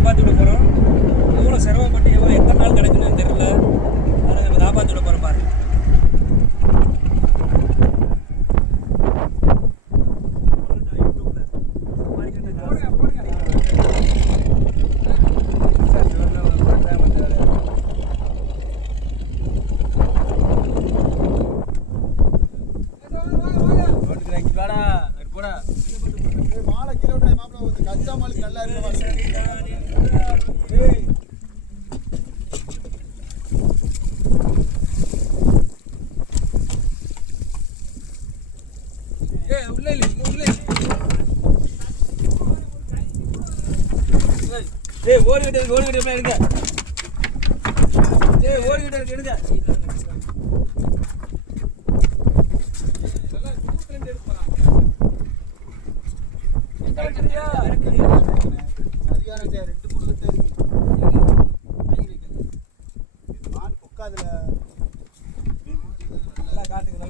காப்பாற்றி விட போகிறோம். எவ்வளோ சிரமப்பட்டு எத்தனை நாள் கிடக்குன்னு தெரியல. அதை நம்ம காப்பாற்றி விட போகிறோம் பாருங்க. ஓடிக்கிட்டே எடுங்க. ஓடிக்கிட்டே எடுங்க. நல்லா காட்டுங்க.